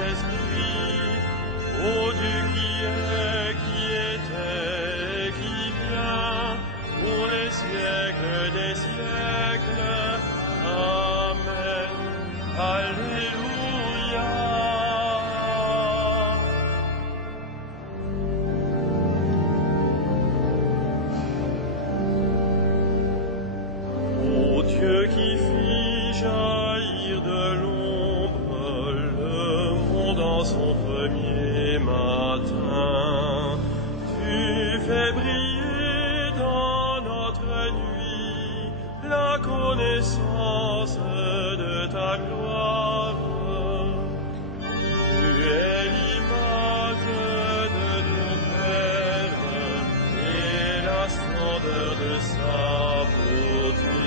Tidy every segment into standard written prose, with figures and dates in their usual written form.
Saint-Esprit, ô Dieu qui est, qui était, et qui vient, pour les siècles des siècles. Amen. Alléluia. Ô Dieu qui fit jaillir de l'ombre le monde en son premier matin, tu fais briller dans notre nuit la connaissance de ta gloire. Tu es l'image de ton Père et la splendeur de sa beauté.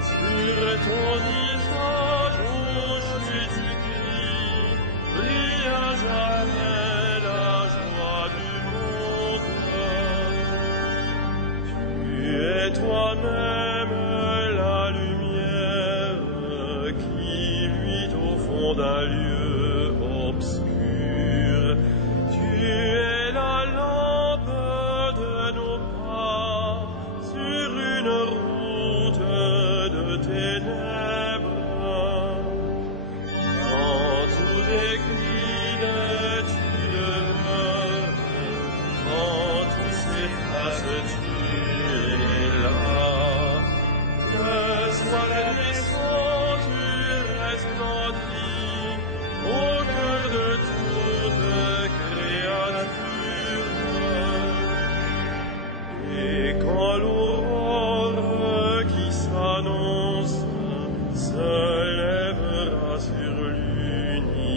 Sur ton visage, ô Jésus-Christ, brille à jamais la joie du monde. Tu es toi-même la lumière qui luit au fond d'un lieu obscur. Tu es la lampe de nos pas sur une route de ténèbres. Quand tout décline, tu demeures. Quand tout s'efface, tu es là. Le soir naissant, tu resplendis au cœur de toute créature. Et quand l'aurore qui s'annonce se lèvera sur l'univers,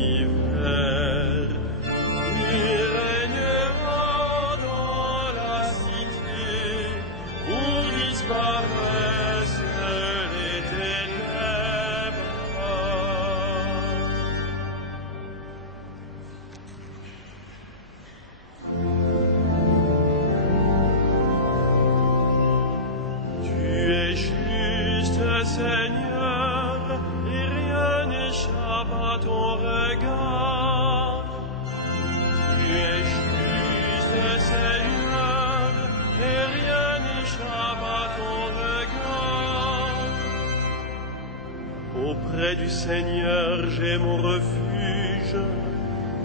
il régnera dans la cité où disparaissent les ténèbres. Tu es juste, Seigneur, et rien n'échappe à ton regard. Tu es juste, Seigneur, et rien n'échappe à ton regard. Auprès du Seigneur, j'ai mon refuge.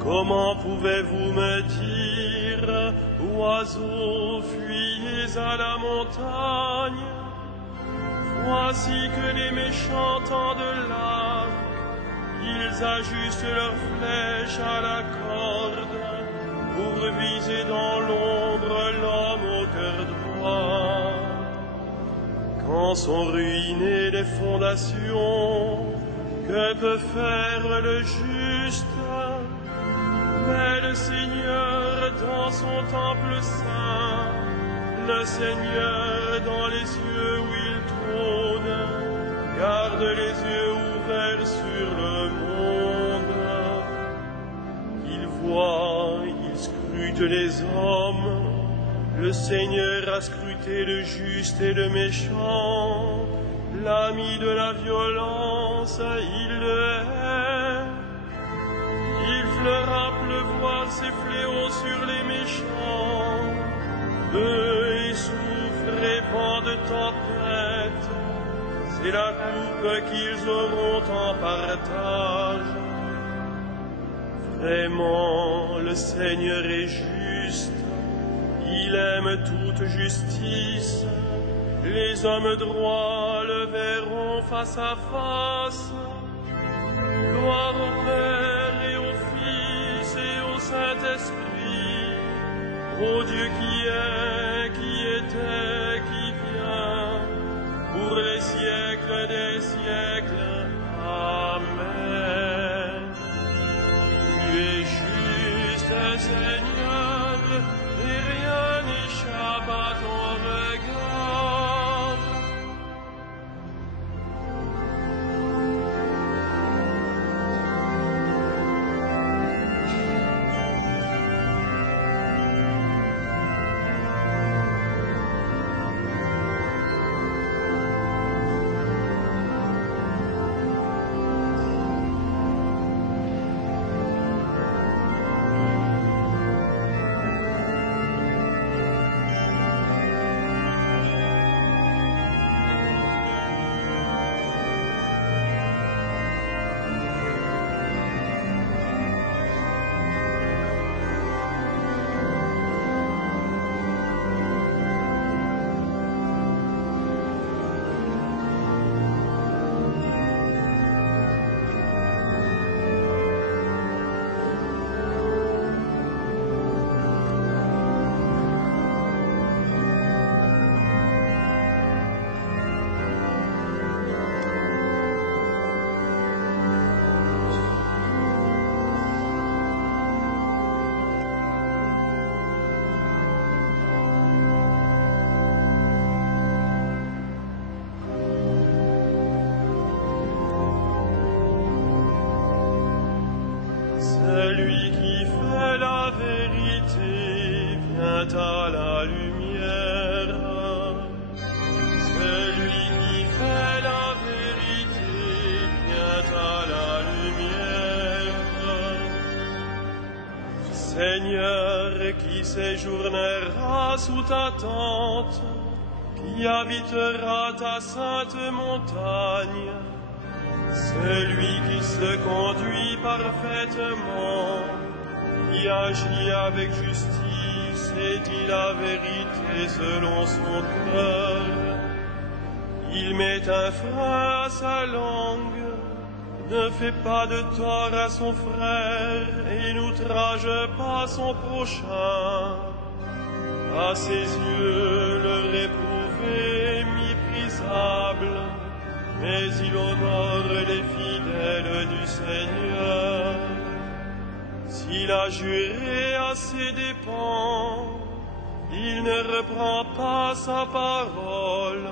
Comment pouvez-vous me dire, oiseaux, fuyez à la montagne? Voici que les méchants tendent l'arc, ils ajustent leurs flèches à la corde pour viser dans l'ombre l'homme au cœur droit. Quand sont ruinées les fondations, que peut faire le juste? Mais le Seigneur dans son temple saint, le Seigneur dans les cieux où il trône, garde les yeux ouverts sur le monde. Il voit, il scrute les hommes. Le Seigneur a scruté le juste et le méchant. L'ami de la violence, il le hait. Il fera pleuvoir ses fléaux sur les méchants. Eux et souffrent et vent de tempête. C'est la coupe qu'ils auront en partage. Vraiment, le Seigneur est juste. Il aime toute justice. Les hommes droits le verront face à face. Gloire au Père et au Fils et au Saint-Esprit, ô Dieu qui est, qui était, qui vient, pour les siècles des siècles. Amen. Tu es juste, Seigneur, et rien n'échappe à ton regard. Celui qui fait la vérité vient à la lumière. Celui qui fait la vérité vient à la lumière. Seigneur, qui séjournera sous ta tente, qui habitera ta sainte montagne, celui qui se conduit parfaitement, qui agit avec justice et dit la vérité selon son cœur. Il met un frein à sa langue, ne fait pas de tort à son frère et n'outrage pas son prochain. À ses yeux, le réprouvé est méprisable, mais il honore les fidèles du Seigneur. S'il a juré à ses dépens, il ne reprend pas sa parole.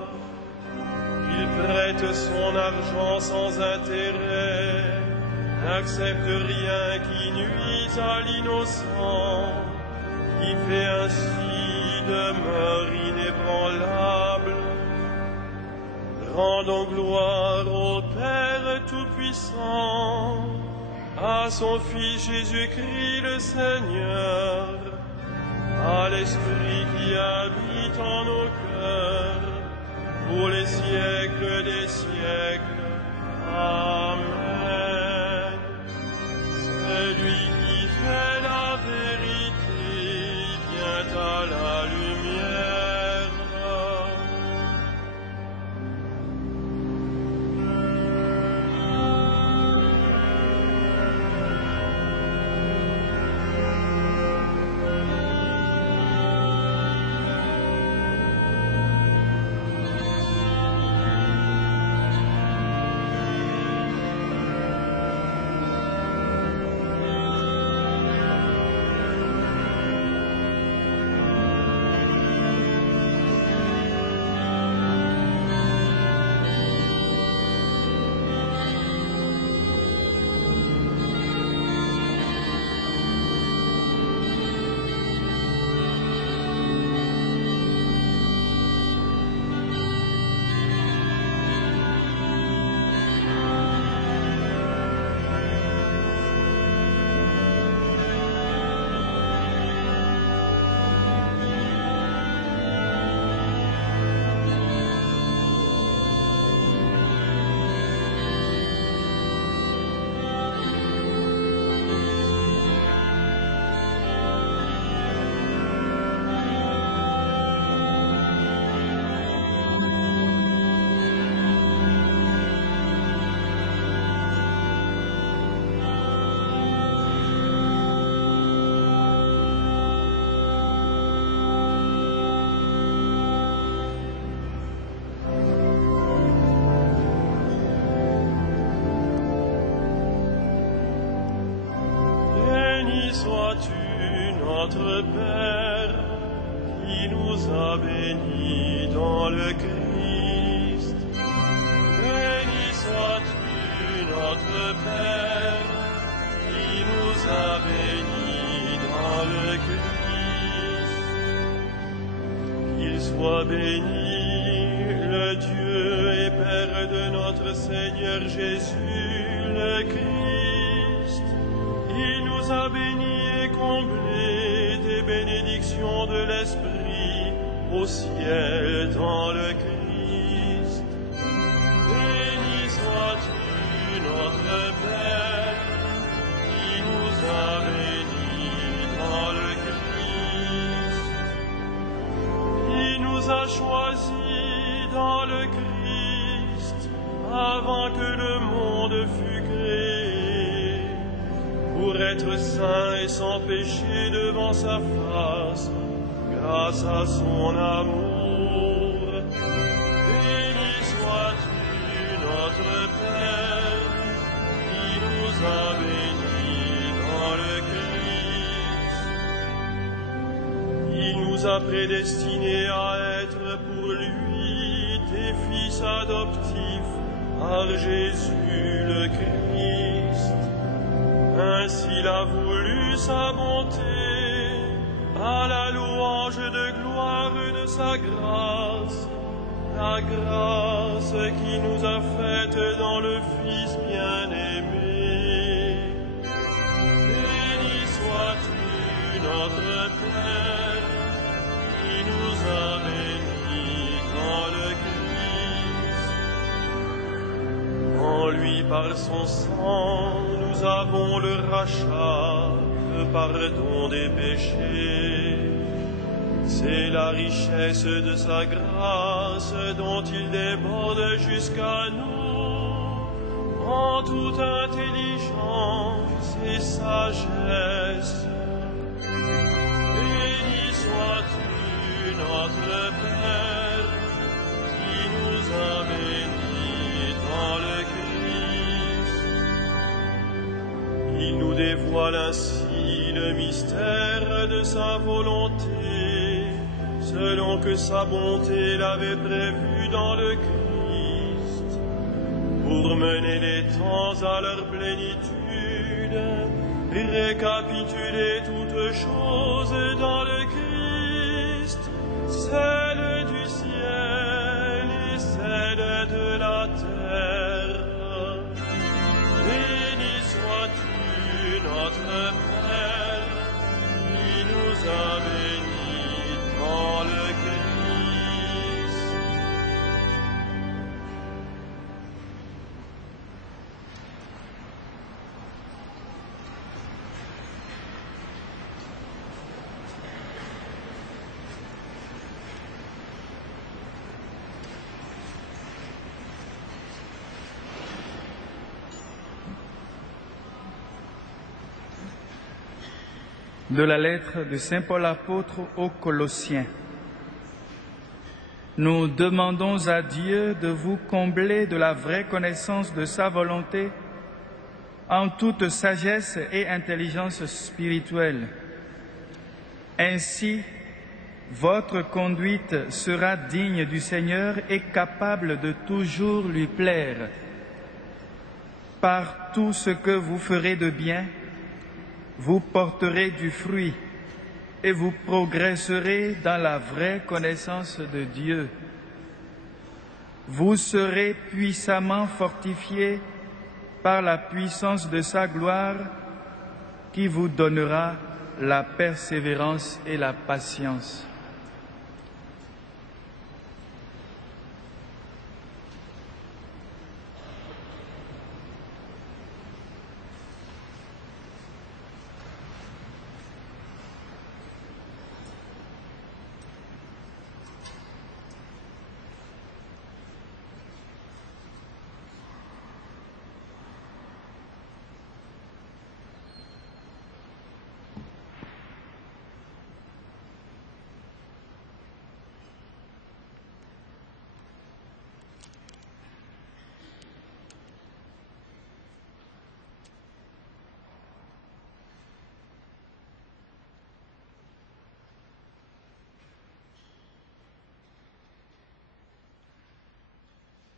Il prête son argent sans intérêt, n'accepte rien qui nuise à l'innocent, qui fait ainsi demeure inébranlable. Rendons gloire au Père Tout-Puissant, à son Fils Jésus-Christ le Seigneur, à l'Esprit qui habite en nos cœurs, pour les siècles des siècles. Amen. Celui qui fait la vérité vient à la lumière. Sois-tu notre Père, qui nous a bénis dans le Christ. Béni sois-tu notre Père, qui nous a bénis dans le Christ. Qu'il soit béni le Dieu et Père de notre Seigneur Jésus le Christ. Il nous a bénis et comblés des bénédictions de l'Esprit au ciel dans le Christ. Béni sois-tu notre Père, qui nous a bénis dans le Christ. Il nous a choisis dans le Christ avant que le monde fût créé, pour être saint et sans péché devant sa face, grâce à son amour. Béni sois-tu notre Père, qui nous a bénis dans le Christ. Il nous a prédestinés à être pour lui des fils adoptifs par Jésus le Christ. Ainsi l'a voulu sa bonté, à la louange de gloire de sa grâce, la grâce qui nous a faite dans le Fils bien-aimé. Béni sois-tu, notre Père, qui nous a bénis dans le Christ. En lui, par son sang, nous avons le rachat, le pardon des péchés. C'est la richesse de sa grâce dont il déborde jusqu'à nous, en toute intelligence et sagesse. Béni sois-tu, notre Père, qui nous a bénis dans le Christ. Il nous dévoile ainsi le mystère de sa volonté, selon que sa bonté l'avait prévu dans le Christ, pour mener les temps à leur plénitude, récapituler toutes choses dans le Christ, celles du ciel et celles de la terre. Béni sois-tu, notre Père, qui nous a bénis dans le Christ. De la lettre de Saint Paul apôtre aux Colossiens. Nous demandons à Dieu de vous combler de la vraie connaissance de sa volonté en toute sagesse et intelligence spirituelle. Ainsi, votre conduite sera digne du Seigneur et capable de toujours lui plaire. Par tout ce que vous ferez de bien, vous porterez du fruit et vous progresserez dans la vraie connaissance de Dieu. Vous serez puissamment fortifiés par la puissance de sa gloire qui vous donnera la persévérance et la patience.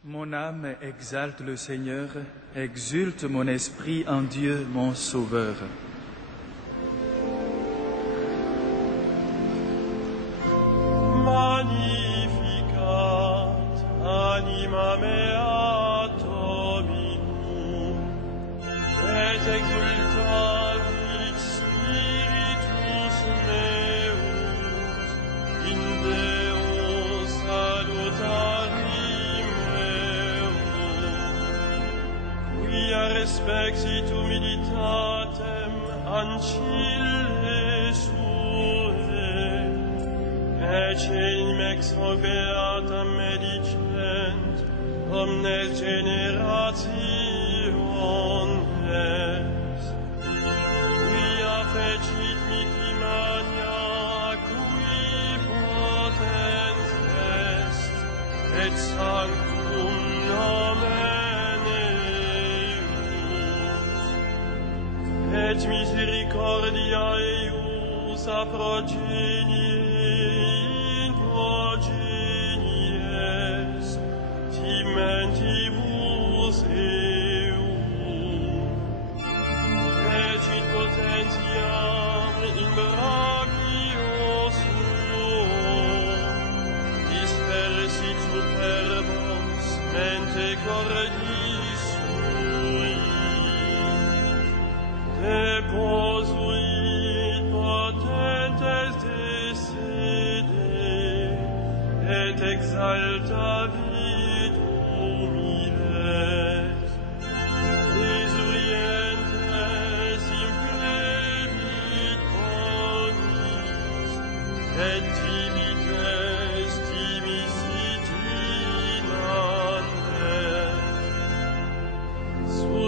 Mon âme exalte le Seigneur, exulte mon esprit en Dieu, mon Sauveur. Magnificat anima mea Dominum, et exultavit spiritus meus in Deo salutarim meum, quia respexit humilitatem ancille suae, ecce in exo beata medicent omnes generationes, quia fecit mihi magna, cui potens est, et sanctum nomen eius, et misericordia eius a progenie progenies, timentibus eum,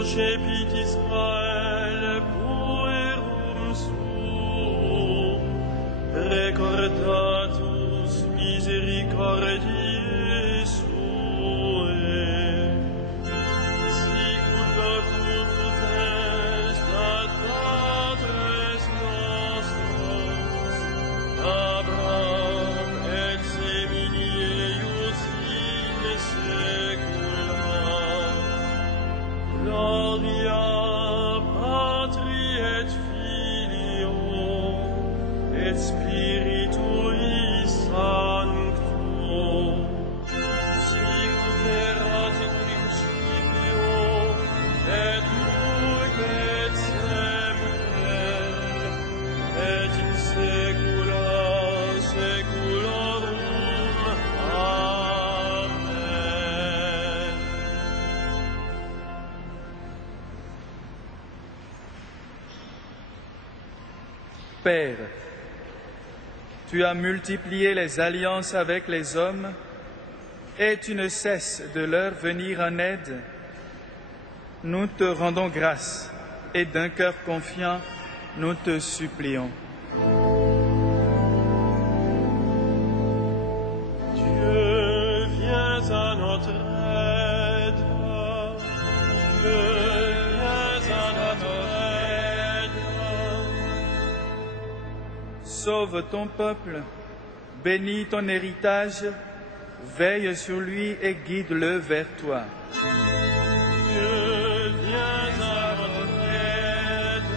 Procepit Israel puerum suo, recordatus misericordiae suae, sicut locutus est ad patres nostros, Abraham et semini eius in saecula. Gloria Patri et Filio et Spiritui Sancto, sicut erat in principio et nunc et semper et in saecula saeculorum. Amen. Père, tu as multiplié les alliances avec les hommes et tu ne cesses de leur venir en aide. Nous te rendons grâce et d'un cœur confiant, nous te supplions. Dieu, viens à notre aide. Dieu, viens à notre aide. Sauve ton peuple, bénis ton héritage, veille sur lui et guide-le vers toi. Dieu, viens à notre aide.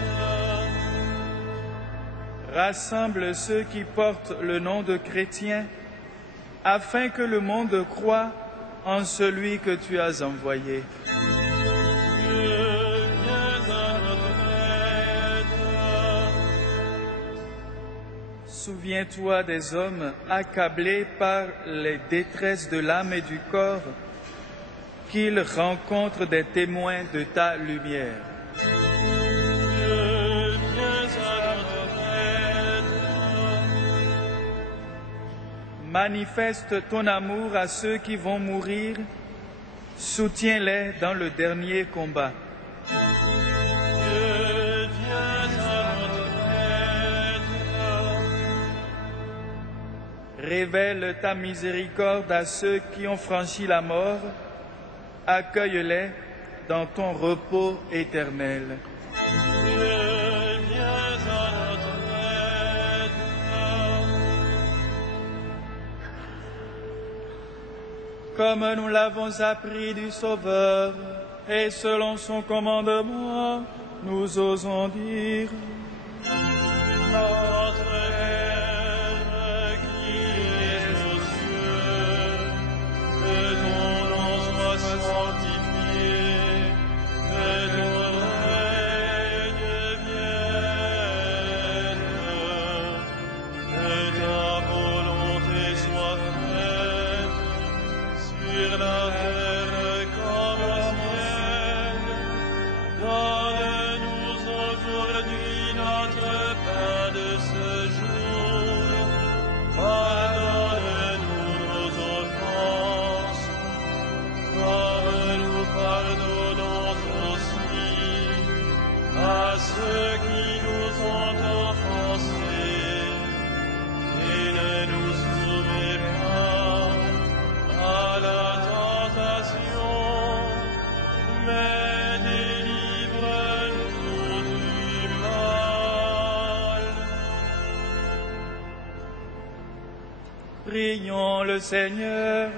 Rassemble ceux qui portent le nom de chrétiens, afin que le monde croie en celui que tu as envoyé. Dieu, viens à notre aide. Souviens-toi des hommes accablés par les détresses de l'âme et du corps, qu'ils rencontrent des témoins de ta lumière. Dieu, viens à notre aide. Manifeste ton amour à ceux qui vont mourir, soutiens-les dans le dernier combat. Dieu, viens à notre aide. Révèle ta miséricorde à ceux qui ont franchi la mort, accueille-les dans ton repos éternel. Dieu, viens à notre aide. Comme nous l'avons appris du Sauveur, et selon son commandement, nous osons dire: Notre Père qui es aux cieux, que ton nom soit sanctifié, que ton règne vienne, que ta volonté soit faite sur la terre comme au ciel. Donne-nous aujourd'hui notre pain de ce jour. Pardonne-nous nos offenses, comme nous pardonnons aussi à ceux qui nous ont offensés. Et ne nous soumets pas à la tentation, mais délivre-nous du mal. Prions le Seigneur.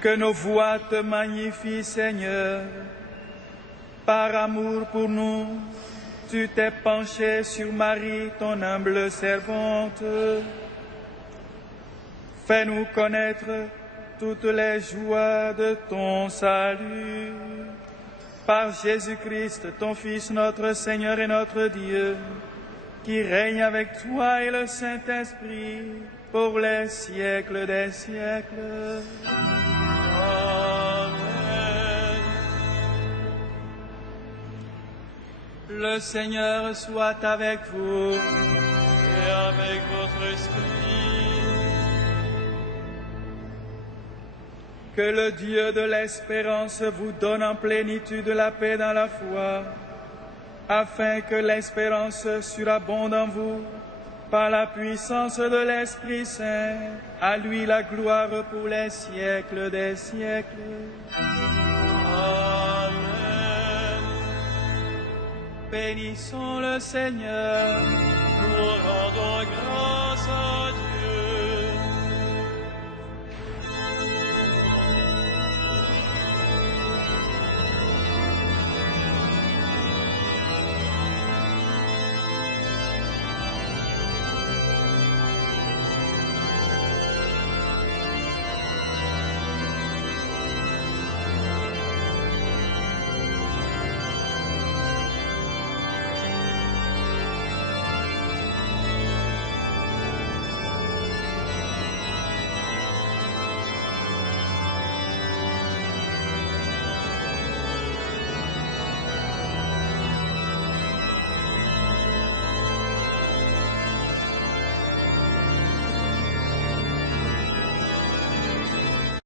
Que nos voix te magnifient, Seigneur. Par amour pour nous, tu t'es penché sur Marie, ton humble servante. Fais-nous connaître toutes les joies de ton salut. Par Jésus-Christ, ton Fils, notre Seigneur et notre Dieu, qui règne avec toi et le Saint-Esprit pour les siècles des siècles. Amen. Le Seigneur soit avec vous. Et avec votre esprit, Que le Dieu de l'espérance vous donne en plénitude la paix dans la foi, afin que l'espérance surabonde en vous, par la puissance de l'Esprit Saint. À lui la gloire pour les siècles des siècles. Amen. Bénissons le Seigneur. Nous rendons grâce à Dieu.